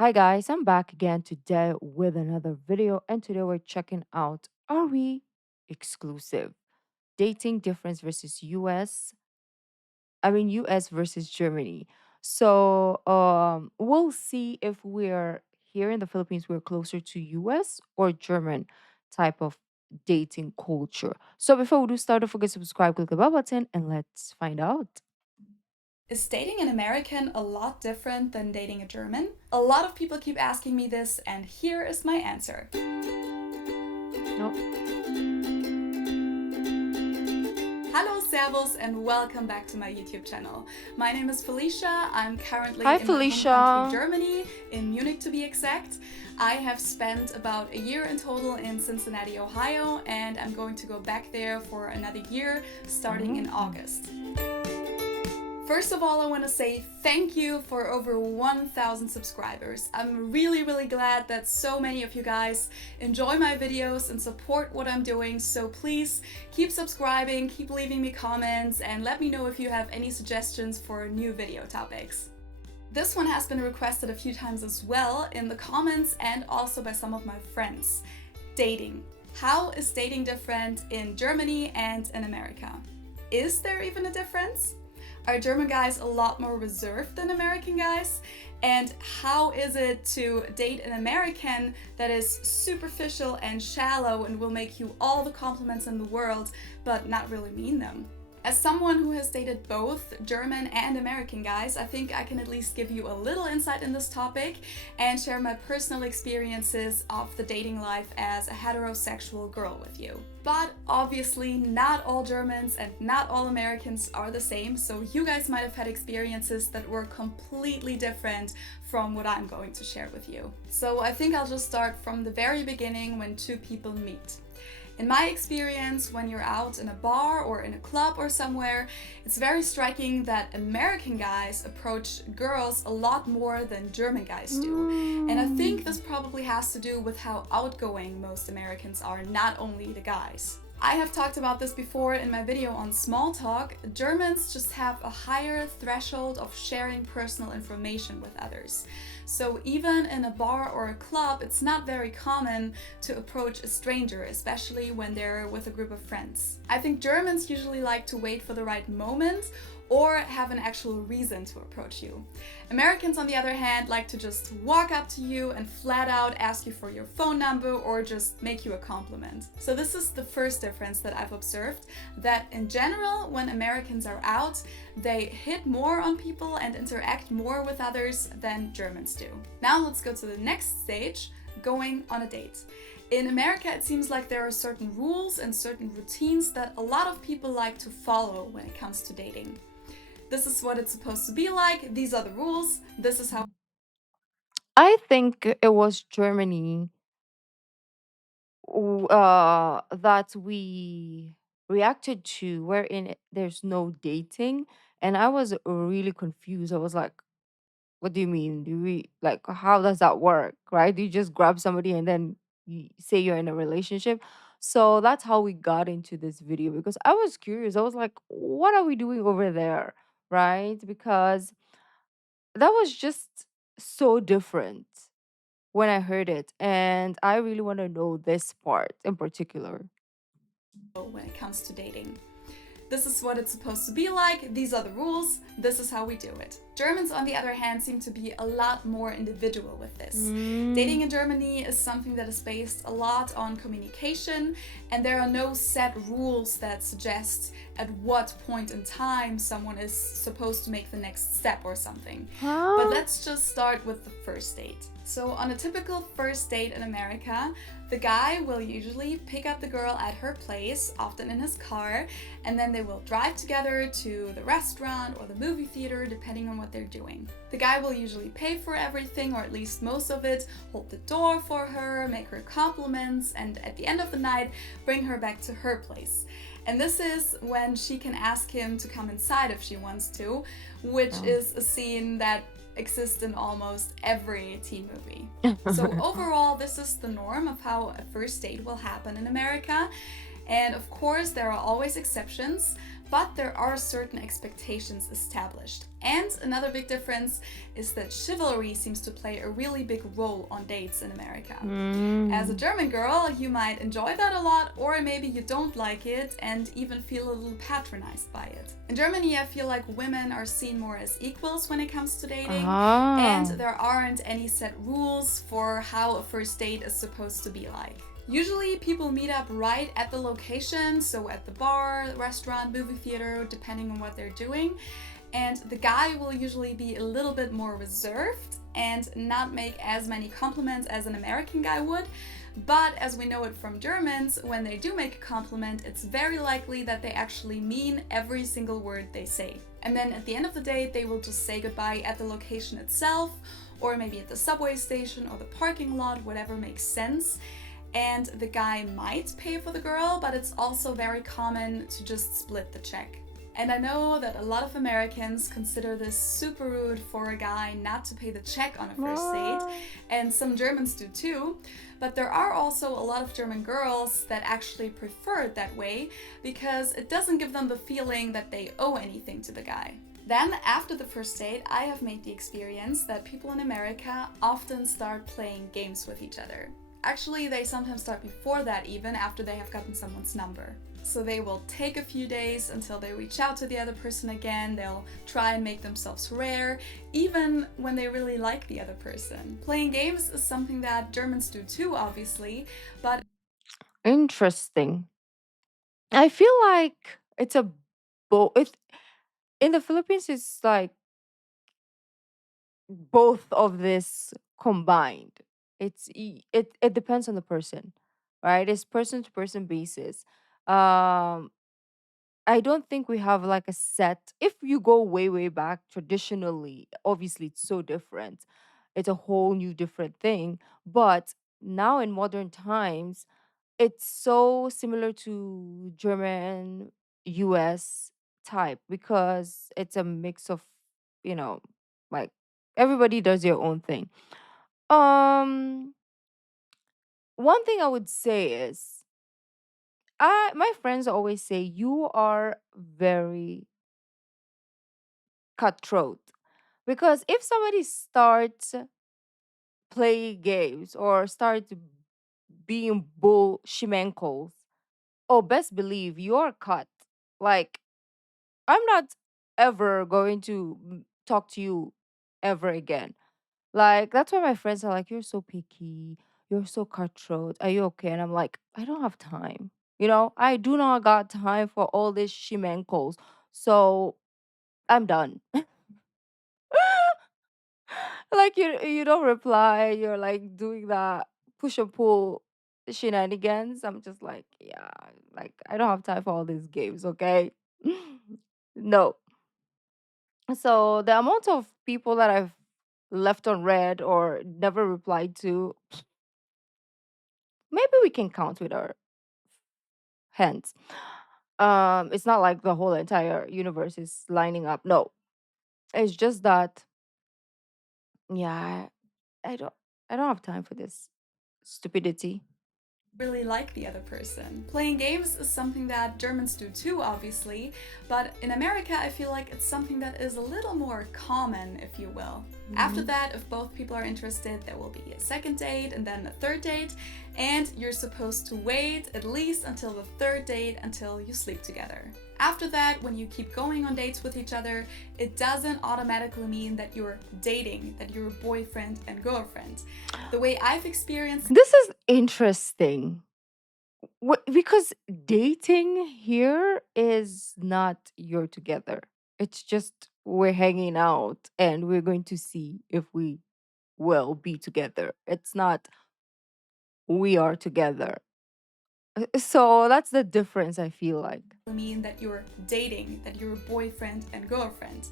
Hi guys, I'm back again today with another video, and today we're checking out, are we exclusive? Dating difference versus US versus Germany. So we'll see if we're here in the Philippines, we're closer to US or German type of dating culture. So before we do start, don't forget to subscribe, click the bell button, and let's find out. Is dating an American a lot different than dating a German? A lot of people keep asking me this, and here is my answer. No. Hello, Servus, and welcome back to my YouTube channel. My name is Felicia. I'm currently Hi in my home country, Felicia. Germany, in Munich to be exact. I have spent about a year in total in Cincinnati, Ohio, and I'm going to go back there for another year starting in Mm. August. First of all, I want to say thank you for over 1,000 subscribers. I'm really glad that so many of you guys enjoy my videos and support what I'm doing, so please keep subscribing, keep leaving me comments, and let me know if you have any suggestions for new video topics. This one has been requested a few times as well in the comments and also by some of my friends. Dating. How is dating different in Germany and in America? Is there even a difference? Are German guys a lot more reserved than American guys? And how is it to date an American that is superficial and shallow and will make you all the compliments in the world but not really mean them? As someone who has dated both German and American guys, I think I can at least give you a little insight in this topic and share my personal experiences of the dating life as a heterosexual girl with you. But obviously, not all Germans and not all Americans are the same, so you guys might have had experiences that were completely different from what I'm going to share with you. So I think I'll just start from the very beginning when two people meet. In my experience, when you're out in a bar or in a club or somewhere, it's very striking that American guys approach girls a lot more than German guys do. And I think this probably has to do with how outgoing most Americans are, not only the guys. I have talked about this before in my video on small talk. Germans just have a higher threshold of sharing personal information with others. So even in a bar or a club, it's not very common to approach a stranger, especially when they're with a group of friends. I think Germans usually like to wait for the right moment or have an actual reason to approach you. Americans, on the other hand, like to just walk up to you and flat out ask you for your phone number or just make you a compliment. So this is the first difference that I've observed, that in general, when Americans are out, they hit more on people and interact more with others than Germans do. Now let's go to the next stage, going on a date. In America, it seems like there are certain rules and certain routines that a lot of people like to follow when it comes to dating. This is what it's supposed to be like, these are the rules, this is how. I think it was Germany that we reacted to wherein there's no dating, and I was really confused. I was like, what do you mean? Do we like how does that work? Right? Do you just grab somebody and then you say you're in a relationship? So that's how we got into this video because I was curious. I was like, what are we doing over there? Right? Because that was just so different when I heard it. And I really want to know this part in particular. when it comes to dating. This is what it's supposed to be like, these are the rules, this is how we do it. Germans, on the other hand, seem to be a lot more individual with this. Mm. Dating in Germany is something that is based a lot on communication, and there are no set rules that suggest at what point in time someone is supposed to make the next step or something. But Huh? let's just start with the first date. So, on a typical first date in America, the guy will usually pick up the girl at her place, often in his car, and then they will drive together to the restaurant or the movie theater, depending on what they're doing. The guy will usually pay for everything, or at least most of it, hold the door for her, make her compliments, and at the end of the night, bring her back to her place. And this is when she can ask him to come inside if she wants to, which Oh. is a scene that exists in almost every teen movie. So overall, this is the norm of how a first date will happen in America. And of course, there are always exceptions, but there are certain expectations established. And another big difference is that chivalry seems to play a really big role on dates in America. As a Mm. German girl, you might enjoy that a lot, or maybe you don't like it and even feel a little patronized by it. In Germany, I feel like women are seen more as equals when it comes to dating, and Ah. there aren't any set rules for how a first date is supposed to be like. Usually, people meet up right at the location, so at the bar, restaurant, movie theater, depending on what they're doing. And the guy will usually be a little bit more reserved and not make as many compliments as an American guy would. But as we know it from Germans, when they do make a compliment, it's very likely that they actually mean every single word they say. And then at the end of the day, they will just say goodbye at the location itself, or maybe at the subway station or the parking lot, whatever makes sense. And the guy might pay for the girl, but it's also very common to just split the check. And I know that a lot of Americans consider this super rude for a guy not to pay the check on a first date, Ah. and some Germans do too. But there are also a lot of German girls that actually prefer it that way because it doesn't give them the feeling that they owe anything to the guy. Then, after the first date, I have made the experience that people in America often start playing games with each other. Actually, they sometimes start before that, even after they have gotten someone's number. So they will take a few days until they reach out to the other person again. They'll try and make themselves rare, even when they really like the other person. Playing games is something that Germans do too, obviously, but Interesting. I feel like it's a both. In the Philippines, it's like both of this combined. It depends on the person, right? It's person to person basis. Um, I don't think we have like a set. If you go way back traditionally, obviously it's so different. It's a whole new different thing. But now in modern times, it's so similar to German, US type because it's a mix of, you know, like everybody does their own thing. Um, one thing I would say is I my friends always say you are very cutthroat because if somebody starts play games or starts being bull shimenkos, oh, best believe you're cut. Like I'm not ever going to talk to you ever again. Like that's why my friends are like, "You're so picky. You're so cutthroat. Are you okay?" And I'm like, "I don't have time. I do not got time for all this shimenkos. So I'm done." Like you don't reply. You're like doing that push and pull shenanigans. I'm just like, yeah, like I don't have time for all these games. Okay, no. So the amount of people that I've left on red or never replied to, maybe we can count with our hands. It's not like the whole entire universe is lining up. No, it's just that, yeah, I don't, I don't have time for this stupidity. really like the other person. Playing games is something that Germans do too, obviously, but in America I feel like it's something that is a little more common, if you will. After Mhm. that, if both people are interested, there will be a second date and then a third date, and you're supposed to wait at least until the third date until you sleep together. After that, when you keep going on dates with each other, it doesn't automatically mean that you're dating, that you're boyfriend and girlfriend. The way I've experienced This is interesting. Because dating here is not you're together. It's just we're hanging out and we're going to see if we will be together. It's not we are together. So that's the difference I feel like. mean that you're dating, that you're boyfriend and girlfriend.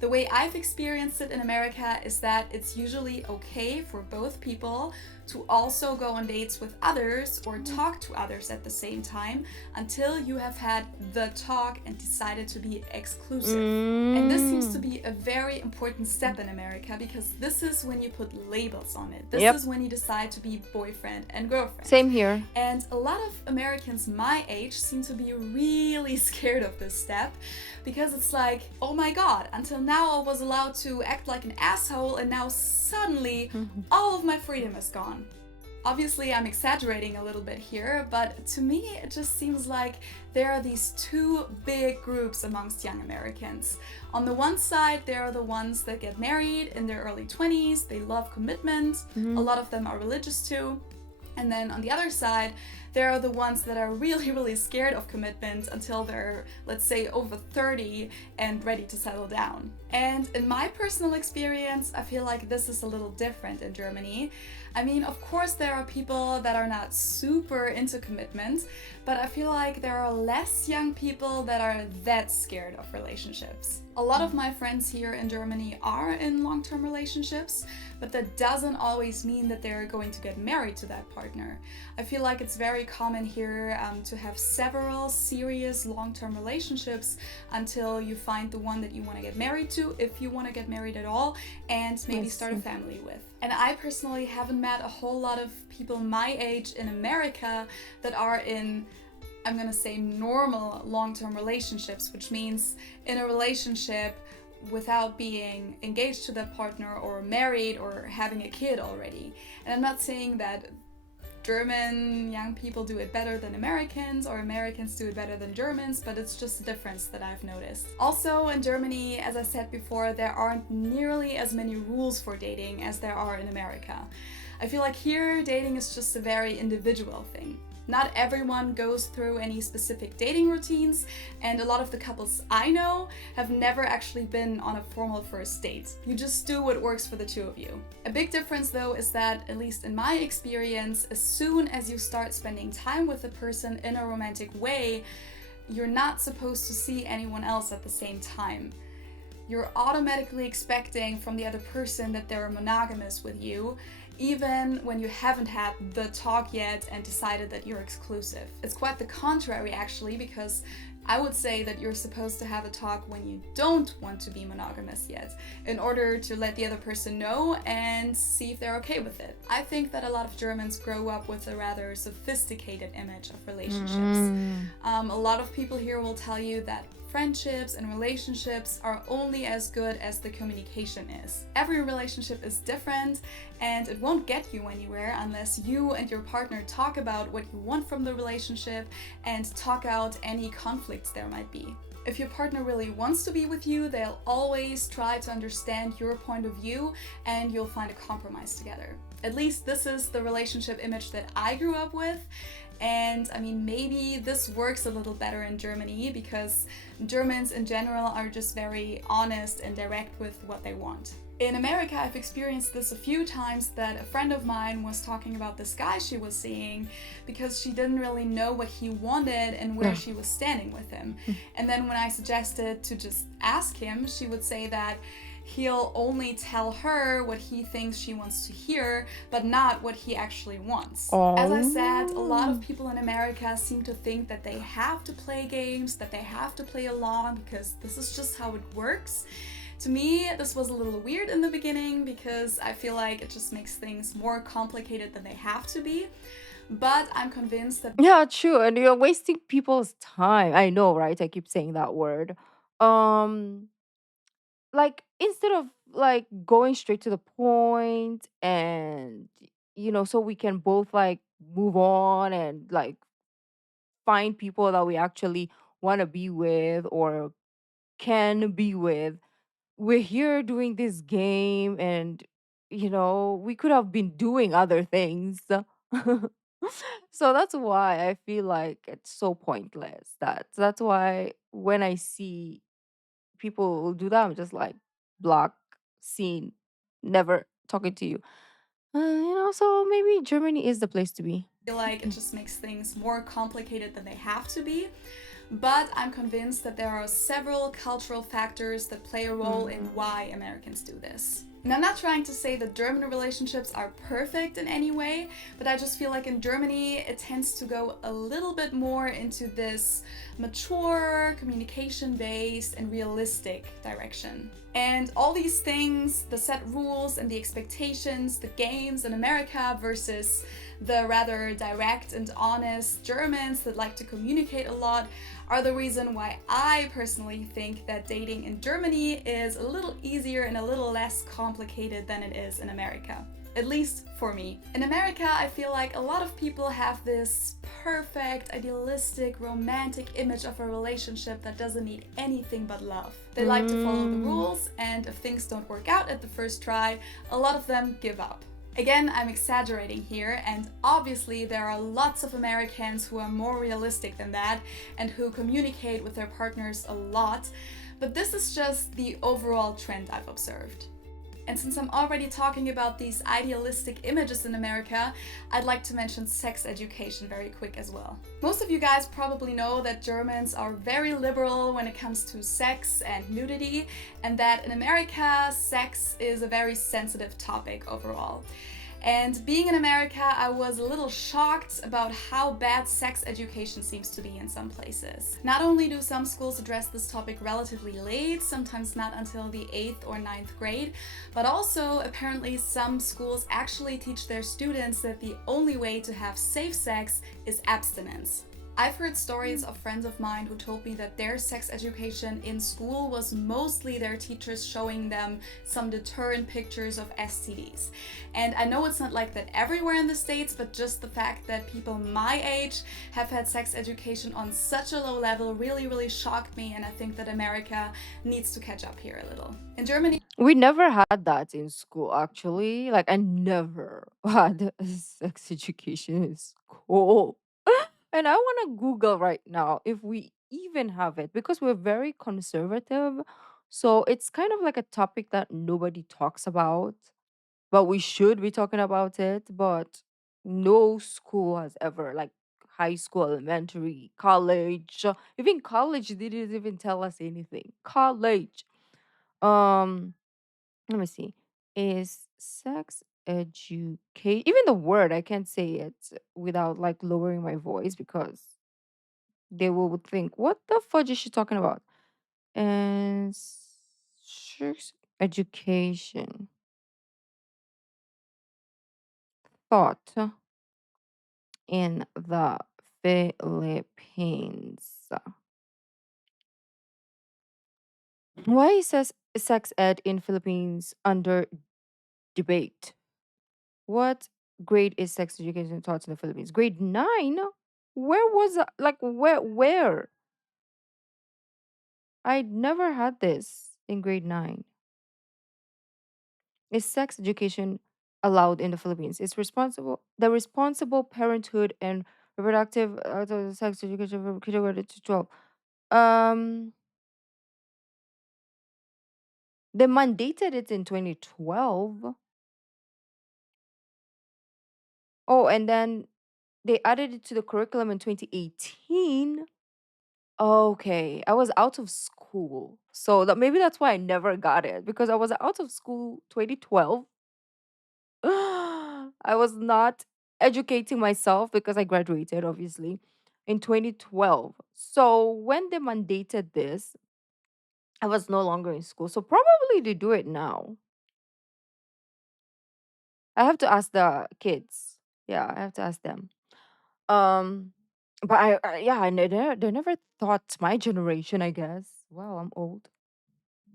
The way I've experienced it in America is that it's usually okay for both people to also go on dates with others or talk to others at the same time until you have had the talk and decided to be exclusive. And this seems to Mm. be a very important step in America because this is when you put labels on it. This Yep. is when you decide to be boyfriend and girlfriend. Same here. And a lot of Americans my age seem to be really scared of this step because it's like, oh my god, until now I was allowed to act like an asshole and now suddenly all of my freedom is gone. Obviously, I'm exaggerating a little bit here, but to me, it just seems like there are these two big groups amongst young Americans. On the one side, there are the ones that get married in their early 20s, they love commitment, a lot of them are religious too. And then on the other side, there are the ones that are really scared of commitment until they're, let's say, over 30 and ready to settle down. And in my personal experience, I feel like this is a little different in Germany. I mean, of course, there are people that are not super into commitment, but I feel like there are less young people that are that scared of relationships. A lot of my friends here in Germany are in long-term relationships, but that doesn't always mean that they're going to get married to that partner. I feel like it's very common here to have several serious long-term relationships until you find the one that you want to get married to, if you want to get married at all, and maybe start a family with. And I personally haven't met a whole lot of people my age in America that are in, I'm gonna say, normal long-term relationships, which means in a relationship without being engaged to that partner or married or having a kid already. And I'm not saying that German young people do it better than Americans or Americans do it better than Germans, but it's just a difference that I've noticed. Also in Germany, as I said before, there aren't nearly as many rules for dating as there are in America. I feel like here dating is just a very individual thing. Not everyone goes through any specific dating routines, and a lot of the couples I know have never actually been on a formal first date. You just do what works for the two of you. A big difference though is that, at least in my experience, as soon as you start spending time with a person in a romantic way, you're not supposed to see anyone else at the same time. You're automatically expecting from the other person that they're monogamous with you, even when you haven't had the talk yet and decided that you're exclusive. It's quite the contrary actually, because I would say that you're supposed to have a talk when you don't want to be monogamous yet, in order to let the other person know and see if they're okay with it. I think that a lot of Germans grow up with a rather sophisticated image of relationships. A lot of people here will tell you that friendships and relationships are only as good as the communication is. Every relationship is different and it won't get you anywhere unless you and your partner talk about what you want from the relationship and talk out any conflicts there might be. If your partner really wants to be with you, they'll always try to understand your point of view and you'll find a compromise together. At least this is the relationship image that I grew up with. And I mean, maybe this works a little better in Germany because Germans in general are just very honest and direct with what they want. In America, I've experienced this a few times, that a friend of mine was talking about this guy she was seeing because she didn't really know what he wanted and where she was standing with him. And then when I suggested to just ask him, she would say that he'll only tell her what he thinks she wants to hear, but not what he actually wants. As I said, a lot of people in America seem to think that they have to play games, that they have to play along because this is just how it works. To me, this was a little weird in the beginning because I feel like it just makes things more complicated than they have to be. But I'm convinced that Yeah, true. And you're wasting people's time. I know, right? I keep saying that word. Um, like instead of like going straight to the point and so we can both like move on and like find people that we actually want to be with or can be with. We're here doing this game and we could have been doing other things. So that's why I feel like it's so pointless. That's why when I see people do that, I'm just like block, scene, never talking to you. So maybe Germany is the place to be. feel like it just makes things more complicated than they have to be. but I'm convinced that there are several cultural factors that play a role in why Americans do this. And I'm not trying to say that German relationships are perfect in any way, but I just feel like in Germany it tends to go a little bit more into this mature, communication-based, and realistic direction. And all these things, the set rules and the expectations, the games in America versus the rather direct and honest Germans that like to communicate a lot, are the reason why I personally think that dating in Germany is a little easier and a little less complicated than it is in America. At least for me. In America, I feel like a lot of people have this perfect, idealistic, romantic image of a relationship that doesn't need anything but love. They like to follow the rules, and if things don't work out at the first try, a lot of them give up. Again, I'm exaggerating here, and obviously there are lots of Americans who are more realistic than that and who communicate with their partners a lot, but this is just the overall trend I've observed. And since I'm already talking about these idealistic images in America, I'd like to mention sex education very quick as well. Most of you guys probably know that Germans are very liberal when it comes to sex and nudity, and that in America, sex is a very sensitive topic overall. And being in America, I was a little shocked about how bad sex education seems to be in some places. Not only do some schools address this topic relatively late, sometimes not until the 8th or 9th grade, but also apparently some schools actually teach their students that the only way to have safe sex is abstinence. I've heard stories of friends of mine who told me that their sex education in school was mostly their teachers showing them some deterrent pictures of STDs. And I know it's not like that everywhere in the States, but just the fact that people my age have had sex education on such a low level really shocked me, and I think that America needs to catch up here a little. In Germany, We never had that in school, actually. Like, I never had a sex education in school. And I want to Google right now if we even have it because we're very conservative. So it's kind of like a topic that nobody talks about, but we should be talking about it. But no school has ever, like high school, elementary, college, even college, they didn't even tell us anything. College. Um, Let me see. Is sex educate even the word I can't say it without like lowering my voice because they will think, what the fudge is she talking about? And sex education thought in the Philippines. Why is sex ed in Philippines under debate? What grade is sex education taught in the Philippines? Grade 9? Where was like where? I'd never had this in grade 9. Is sex education allowed in the Philippines? It's responsible parenthood and reproductive sex education from kindergarten to 12. Um, they mandated it in 2012. Oh, and then they added it to the curriculum in 2018. Okay, I was out of school. So that maybe that's why I never got it because I was out of school 2012. I was not educating myself because I graduated obviously in 2012. So when they mandated this, I was no longer in school. So probably they do it now. I have to ask the kids. Yeah, I have to ask them. Um but yeah, they never thought my generation, I guess. Wow, I'm old.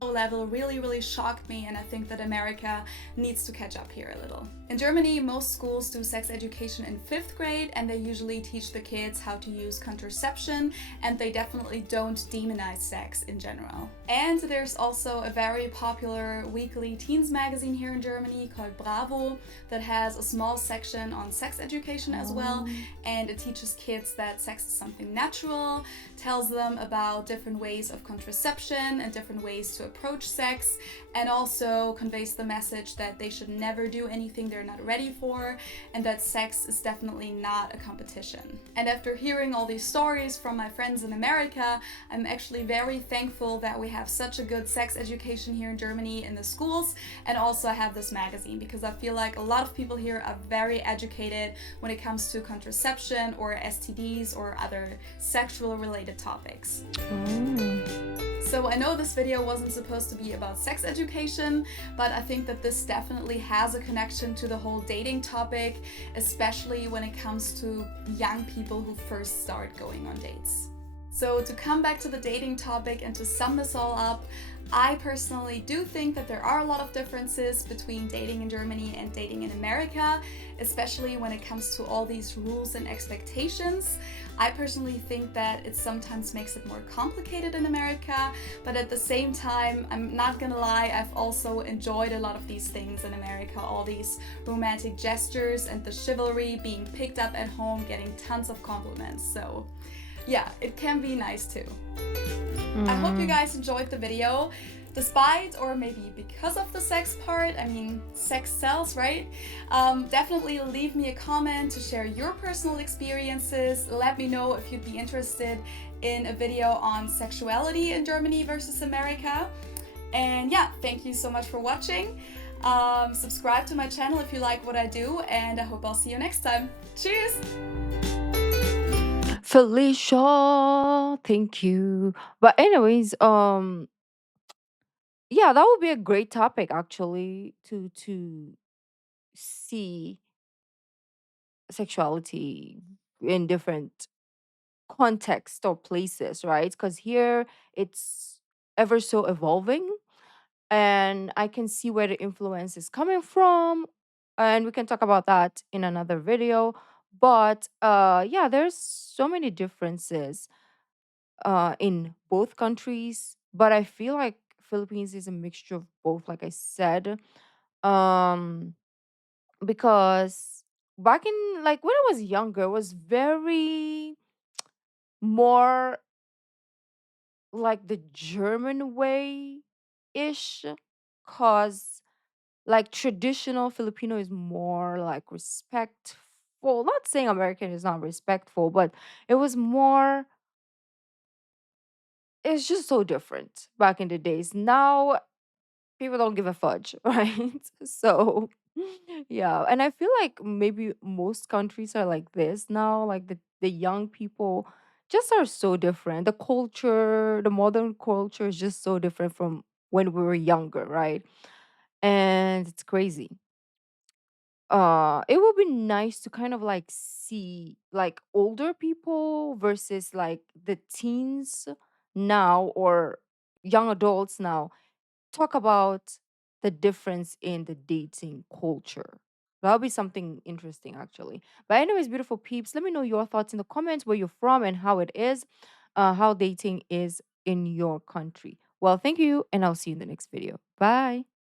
level really shocked me, and I think that America needs to catch up here a little. In Germany, most schools do sex education in 5th grade, and they usually teach the kids how to use contraception, and they definitely don't demonize sex in general. And there's also a very popular weekly teens magazine here in Germany called Bravo that has a small section on sex education as well, and it teaches kids that sex is something natural, tells them about different ways of contraception and different ways to approach sex, and also conveys the message that they should never do anything they're not ready for, and that sex is definitely not a competition. And after hearing all these stories from my friends in America, I'm actually very thankful that we have such a good sex education here in Germany in the schools, and also have this magazine, because I feel like a lot of people here are very educated when it comes to contraception or STDs or other sexual related topics. Oh. So I know this video wasn't supposed to be about sex education, but I think that this definitely has a connection to the whole dating topic, especially when it comes to young people who first start going on dates. So to come back to the dating topic and to sum this all up, I personally do think that there are a lot of differences between dating in Germany and dating in Amerika, especially when it comes to all these rules and expectations. I personally think that it sometimes makes it more complicated in Amerika, but at the same time, I'm not gonna lie, I've also enjoyed a lot of these things in Amerika, all these romantic gestures and the chivalry, being picked up at home, getting tons of compliments. So yeah, it can be nice too. I hope you guys enjoyed the video. Despite, or maybe because of the sex part, I mean, sex sells, right? Definitely leave me a comment to share your personal experiences. Let me know if you'd be interested in a video on sexuality in Germany versus America. And yeah, thank you so much for watching. Subscribe to my channel if you like what I do, and I hope I'll see you next time. Cheers! Felicia, thank you. But anyways, yeah, that would be a great topic actually to see sexuality in different contexts or places, right? Because here it's ever so evolving, and I can see where the influence is coming from, and we can talk about that in another video. But yeah, there's so many differences in both countries, but I feel like Philippines is a mixture of both, like I said. Um, because back in, like, when I was younger, it was very more like the German way ish, cause like traditional Filipino is more like respectful. Not saying American is not respectful, but it was more, it's just so different back in the days. Now people don't give a fudge, right? So yeah, and I feel like maybe most countries are like this now. Like the young people just are so different. The culture, the modern culture is just so different from when we were younger, right? And it's crazy. It would be nice to kind of like see like older people versus like the teens now, or young adults now, talk about the difference in the dating culture. That'll be something interesting, actually. But, anyways, beautiful peeps, let me know your thoughts in the comments, where you're from and how it is, how dating is in your country. Well, thank you, and I'll see you in the next video. Bye.